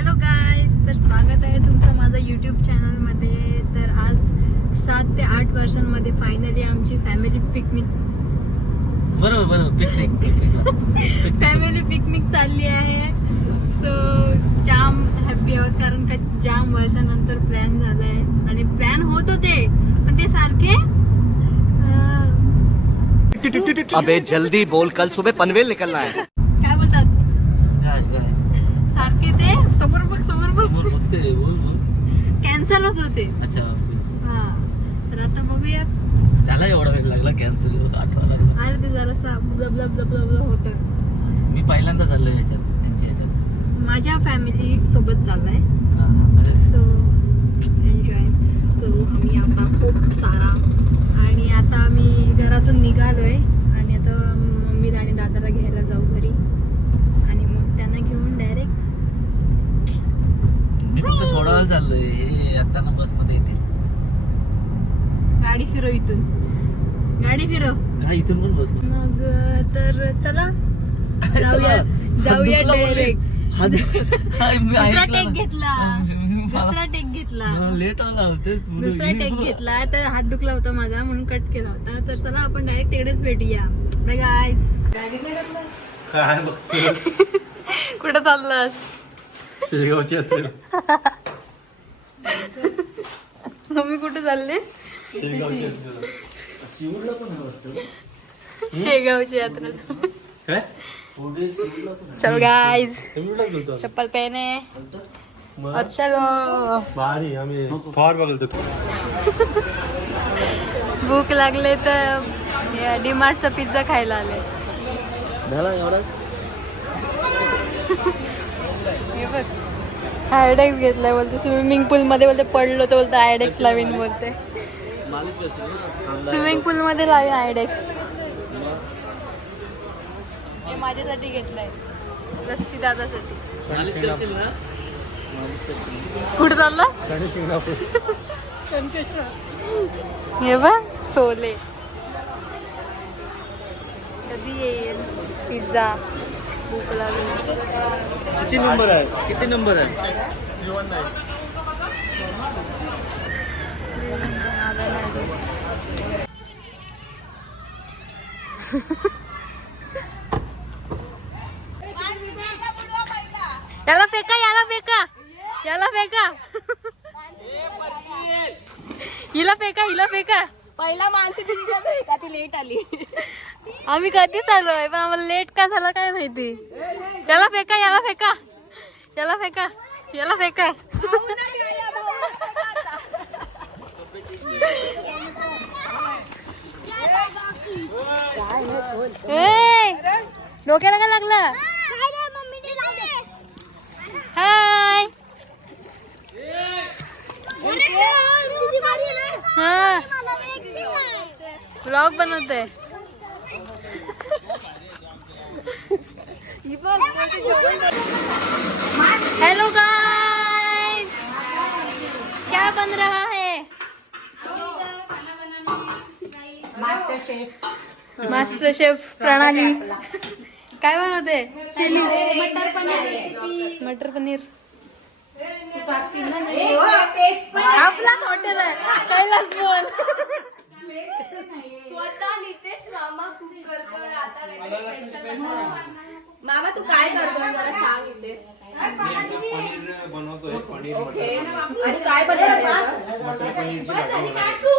Hello guys, तर स्वागत आहे तुमचं माझं यूट्यूब चॅनलमध्ये. तर आज 7 ते 8 वर्षांमध्ये फायनली आमची फॅमिली पिकनिक फॅमिली पिकनिक चालली आहे. सो जाम हॅप्पी आहोत कारण का जाम वर्षानंतर प्लॅन झाला आहे. आणि प्लॅन होत होते पण ते सारखे अबे जल्दी बोल, कल सुबह पनवेल निकलना है. काय बोलतात सारखे ते समोर बघ कॅन्सल होत होते. अच्छा, हा, तर आता बघूया. त्याला एवढा वेळ लागला कॅन्सल आठवायला. अरे ते जरासा ब्लब होतं. मी पहिल्यांदा चाललोय ह्याच्यात माझ्या फॅमिली सोबत चाललाय. म्हणजे सो एन्जॉय करू आम्ही आता खूप सारा. आणि आता आम्ही घरातून निघालोय आणि आता मम्मी आणि दादाला घ्यायला जाऊ घरी आणि मग त्यांना घेऊन डायरेक्ट मी फक्त सोडायला चाललोय. हे आता ना बस मध्ये येते. गाडी फिरव इथून, गाडी फिरव. हा, इथून पण बस मग तर चला जाऊया डायरेक्ट. दुसरा टेक घेतला लेट आला दुसरा टेक घेतला तर हात दुखला होता माझा म्हणून कट केला होता. तर चला आपण डायरेक्ट तिकडेच भेटूया. Bye guys. काय बघ कुठं चाललास? शेगावची यात्रा. मम्मी कुठे चाललीस? शेगावची शेगावची यात्रा. काय चल गाईज, चप्पल पहने और चलो. भारी. आम्ही फार बघतो. भूक लागले तर डीमार्टचा पिझ्झा खायला आले. झाला एवढा. हे बघ, आयडेक्स घेतलाय बोलते. स्विमिंग पूल मध्ये बोलते पडलो तर बोलते आयडेक्स लावीन बोलते. स्विमिंग पूल मध्ये लावीन आयडेक्स. हे माझ्यासाठी घेतलाय, रस्ती दादासाठी. कुठं चालला? हे बघ सोले. कधी येईल पिझ्झा? भूक लागली. किती नंबर आहे? याला फेका हिला फेका. पहिला माणसं तिच्या भेटा ती लेट आली. आम्ही कधीच आलोय पण आम्हाला लेट का झाला काय माहिती. याला फेका. डोक्याला काय लागलं? हाय. हा, व्लॉग बनवते. हेलो गाइस, क्या बन रहा है? मास्टर शेफ प्रणाली काय बनवते? चिली मटर पनीर. आपलाच हॉटेल आहे कैलास बोल. स्वतः नितेश मामा कुक करतोय आता स्पेशल. मामा तू काय करतोय जरा सांग इथे. ओके, आणि काय बनवतोय?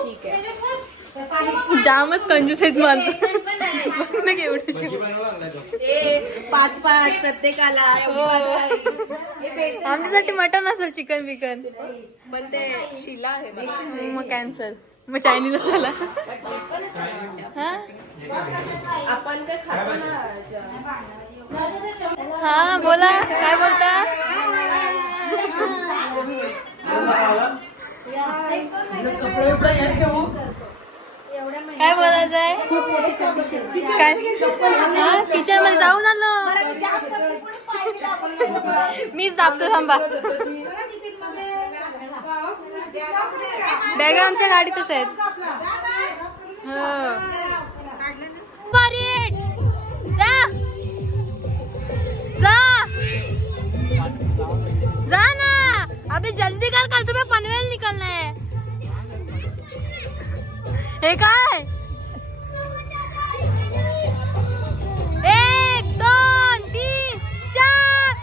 ठीक आहे. जामच कंजूस आहेत माणसं. ए 5 प्रत्येकाला. आमच्यासाठी मटन असेल, चिकन बिकन. पण ते शिला आहे बघा. मग कॅन्सल. मग चायनीज झाला. आपण काय खातो ना. हा बोला, काय बोलता? काय बोलायचं आहे? काय किचन मध्ये जाऊन आलो. मीच जापतो, थांबा. बॅगा आमच्या गाडीतच आहेत. जा जा जा. अरे जल्दी कर, कल सुबह पनवेल निकलना है। हे काय 1 2 3 4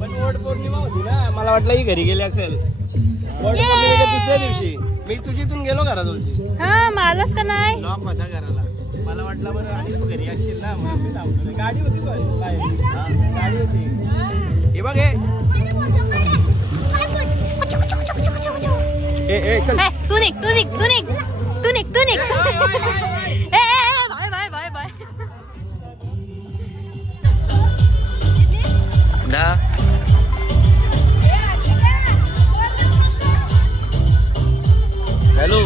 पण वट पौर्णिमा होती ना, मला वाटलं ही घरी गेली असेल. वट पौर्णिमेच्या दुसऱ्या दिवशी मी तुझीतून गेलो घराजवळची. हा मारलास का नाही? लॉक होता घराला. मला वाटलं बरं आणि तू घरी असशील ना, म्हणून मी थांबलो. गाडी होती पण बाहेर. गाडी होती. हे बघ हे. चल. तू निघ. Bye bye bye. हॅलो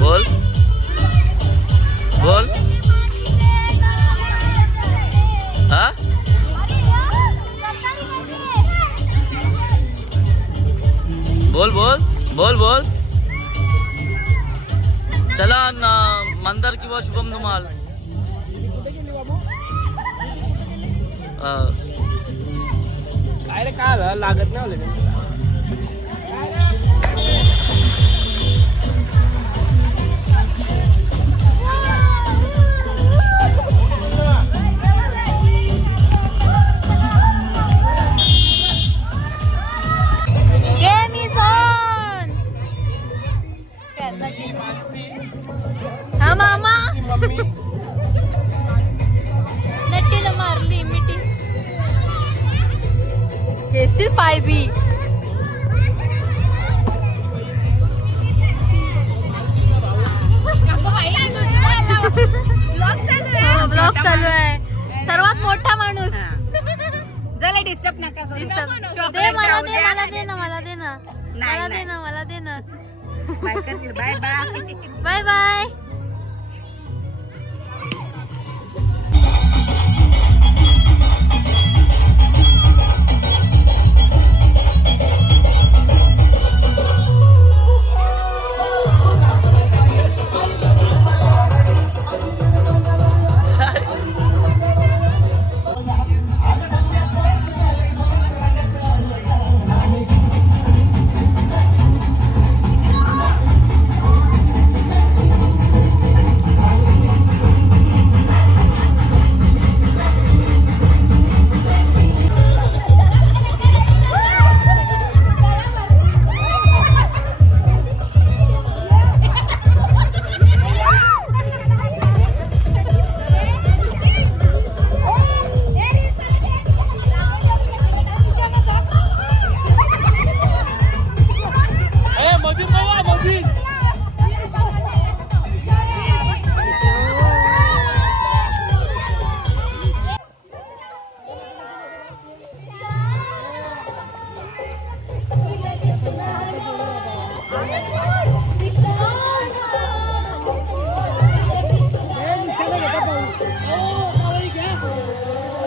बोल बोल हा बोल बोल बोल बोल चला ना मंदार किंवा शुभम धुमाल. काय रे काय झालं? लागत नाही आलं. Game is on. हा मामा नट्टीनं मारली मिठी. केसी पाय बी. ब्लॉग चालू आहे. सर्वात मोठा माणूस. डिस्टर्ब नका करू. दे मला दे ना. Bye bye. Bye bye.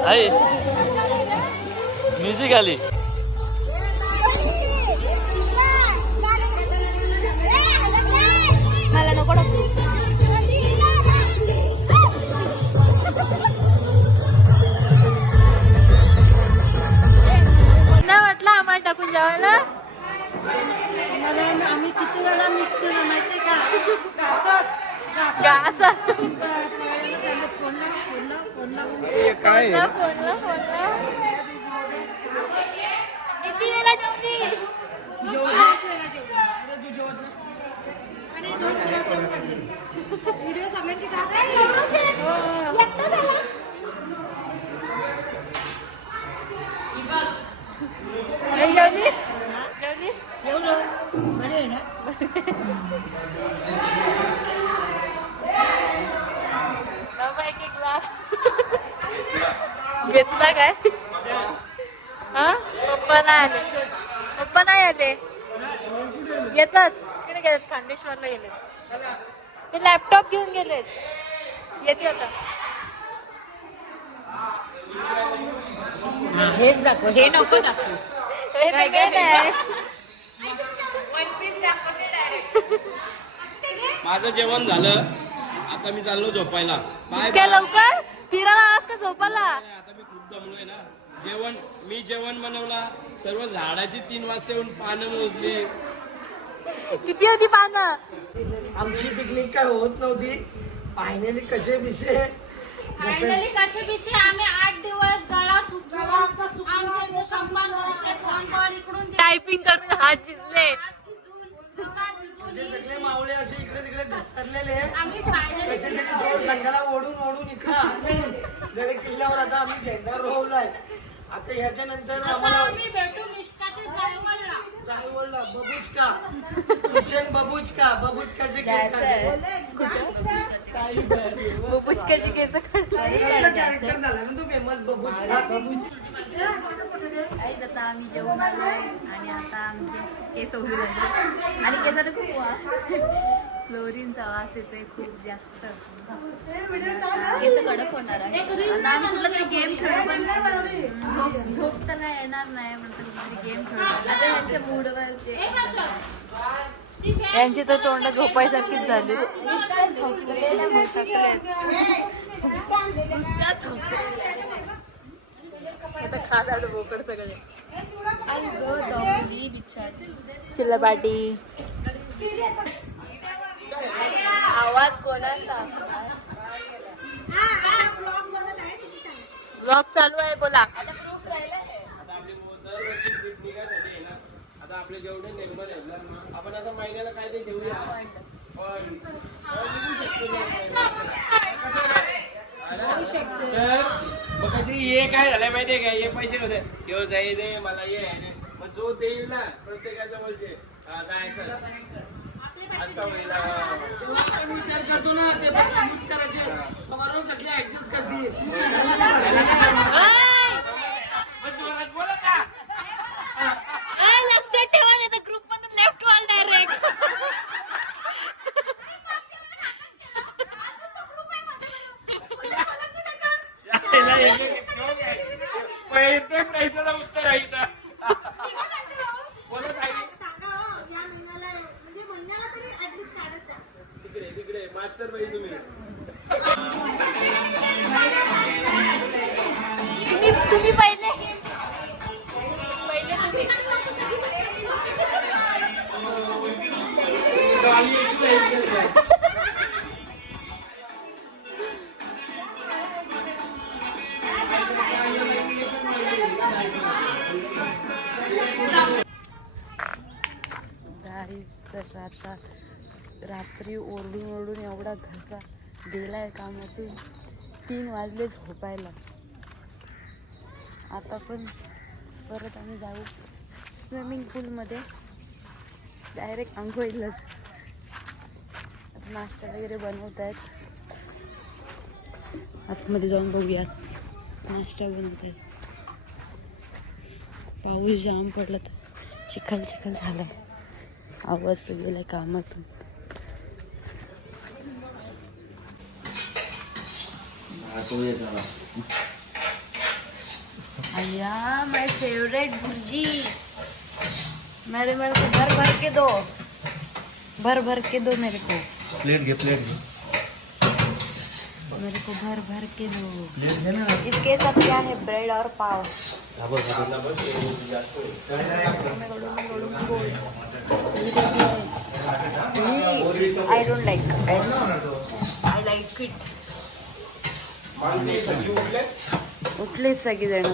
आई म्युझिक आली. मला नको टाकू. नाही वाटलं आम्हाला टाकून जेवायला. आम्ही किती वेळा मिस केलं माहितीये का? काय किती वेळा जेवली? व्हिडिओ सगळ्यांची जेवलीस? ग्लास घेतला काय? हा पप्पा नाही आले. येतात तिकडे गेलेत, खांदेश्वरला गेलेत. ते लॅपटॉप घेऊन गेलेत. येते आता. हेच दाखव, हे नको दाखव. हे तर काय नाही. माझं जेवण झालं. आता मी चाललो झोपायला. बाय इतक्या लवकर फिरायला आज का झोपायला? आता मी खूप दमलोय ना. मी जेवण बनवला, सर्व झाडाची 3 वाजता येऊन पानं मोजली. किती होती पानं? आमची पिकनिक काय होत नव्हती. फायनली कसे विषय फायनली कसे विषय आम्ही 8 दिवस गळा सुकून आमचे 100-200 फोन कॉल इकडून टायपिंग करून हात झिजले. सगळे मावळे असे इकडे तिकडे घसरलेले. आम्ही फायनली कसे तरी दोन खंडाला ओढून इकडं गडे किल्ल्यावर आता आम्ही झेंडा रोवलाय. आता ह्याच्या नंतर आम्हाला आम्ही भेटू मिष्टाच्या जाळवळला. जाळवळला बबुचका मिशन बबुचकाचे केस काढले. बुबुचकाची केस कॅरेक्टर झाला ना तो फेमस बबुचका. आता आम्ही जेवण आलोय आणि आता आमचे केस उभी राहिले आणि केसाला खूप वास क्लोरीनचा वास येतोय खूप जास्त. केस कडक होणार आहे. आता आम्ही तुला तरी गेम खेळू पण झोप तर काय येणार नाही म्हणतो गेम खेळू. आता यांच्या मूडवर यांची तर तोंड झोपायसारखीच झाली. आता खादाड बोकड सगळे चिल्लापाटी. आवाज कोणाचा? ब्लॉग चालू आहे बोला. आता आपली दरवर्षी पिकनिकासाठी आहे ना. आता आपले जेवढे मेंबर आहेत ना, आपण आता महिन्याला काय ते घेऊया. पण तर मग कशी हे काय झालंय माहितीये का, हे पैसे होते ह्यो जाई दे मला ये. मग जो देईल ना प्रत्येकाच्या बोलचे जायचं असं होईल. विचार करतो ना ते पैसे यूज करायचे बरोबर सगळे ऍडजस्ट करतील. लक्षात ठेवा नाही तर ग्रुप मधून लेफ्ट वर डायरेक्ट. पैशाला उत्तर आहे इथं. बोलत आहे तिकडे मास्टर बाई तुम्ही. तुम्ही पहिले तुम्ही तर आता रात्री ओरडून एवढा घसा गेलाय कामातून 3 वाजले झोपायला. आता पण परत आम्ही जाऊ स्विमिंग पूलमध्ये डायरेक्ट आंघोळीलाच. नाश्ता वगैरे बनवत आहेत. आतमध्ये जाऊन बघूयात नाश्ता बनवत आहेत. पाऊस जाम पडला तर चिखल झाला. आवाज गेलाय कामातून. अय्या माय फेवरेट भुर्जी. मेरे को भर के दो मेरे को. प्लेट घे मेरे को भर के दो. इसके साथ क्या है? ब्रेड और पाव. I don't like it. I like it. उठलेच सगळेजण.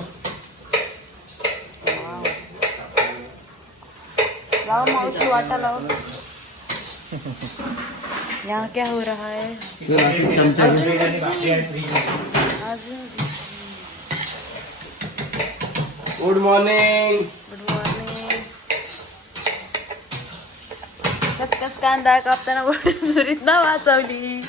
लाओ मावशी वाटा लाओ. यहाँ क्या हो रहा है? Good morning. कस कांदा कापताना झुरीत ना वाचवली.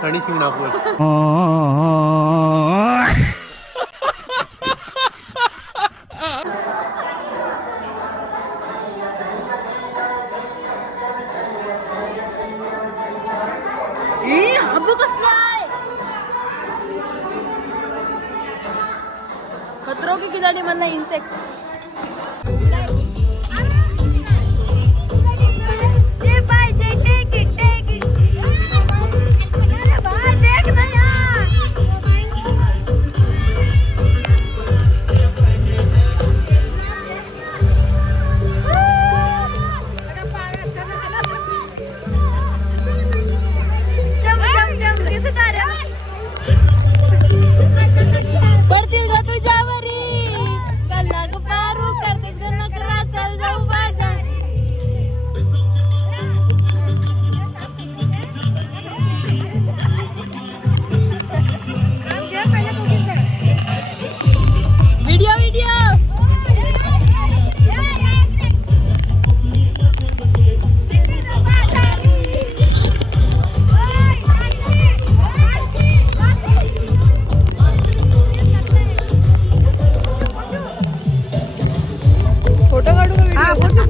सणी शिंगणापूर. खतरो की खिलाडी मधला इन्सेक्ट. पडतील ग तुझ्यावरी कल्लाग पारू करतेस ग नकरा चल जाऊ बाजार. व्हिडिओ व्हिडिओ फोटो काढू का व्हिडिओ?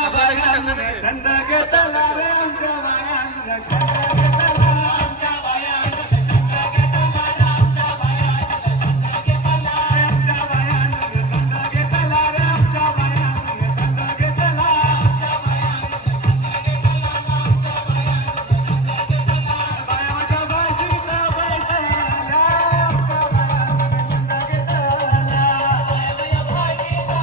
आमच्या बायांना छंद घेतला रे आमच्या बायांना छंद घेतला आमच्या बायांना छंद घेतला रे आमच्या बायांना छंद घेतला आमच्या बायांना छंद घेतला रे आमच्या बायांना छंद घेतला आमच्या बायांना छंद घेतला आमच्या बायांना बायांच्या बाशीचा बैसाला आमच्या बायांना छंद घेतला बाया बाशीचा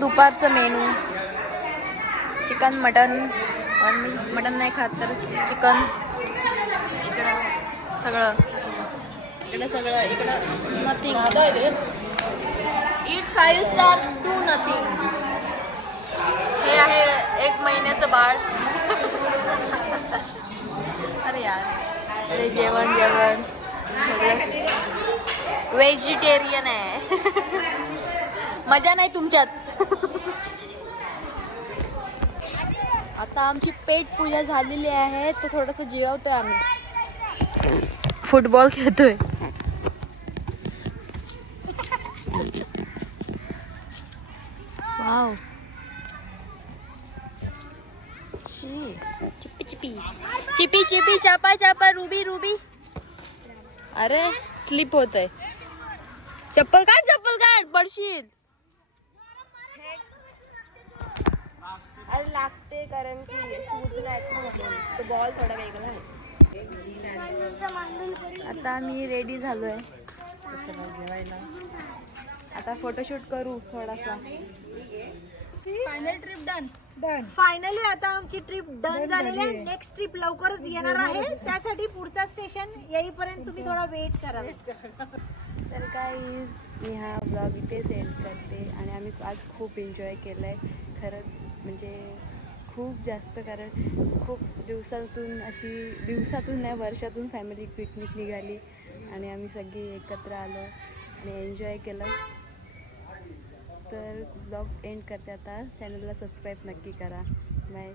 दुपारचं मेनू चिकन मटन. मी मटन नाही खात तर चिकन. इकडं सगळं इकडं nothing. It 5 star to nothing. हे आहे 1 महिन्याचं बाळ. अरे यार, अरे जेवण व्हेजिटेरियन आहे. मजा नाही तुमच्यात. आता आमची पेट पूजा झालेली आहे तर थोडंसं जिरवतोय आम्ही. फुटबॉल खेळतोय. वाव, चिपी चिपी चिपी चिपी चापा चापा रुबी रुबी. अरे स्लिप होत आहे. चप्पल काढ पडशील. अरे लागते कारण की शूज नाही तो बॉल थोडा वेगळा आहे. आता आम्ही रेडी झालोय जेवायला. आता फोटोशूट करू थोडासा. Final trip done. फायनली आता आमची ट्रिप डन झालेली आहे. नेक्स्ट ट्रिप लवकरच येणार आहे. त्यासाठी पुढचा स्टेशन येईपर्यंत तुम्ही थोडा वेट करा. तर गाईज मी हा ब्लॉग इथे सेंड करते. आणि आम्ही आज खूप एन्जॉय केलं आहे खरंच, म्हणजे खूप जास्त. कारण खूप दिवसातून नाही वर्षातून फॅमिली पिकनिक निघाली आणि आम्ही सगळी एकत्र आलो आणि एन्जॉय केलं. तर ब्लॉग एंड करते आता. चॅनलला सबस्क्राईब नक्की करा. बाय.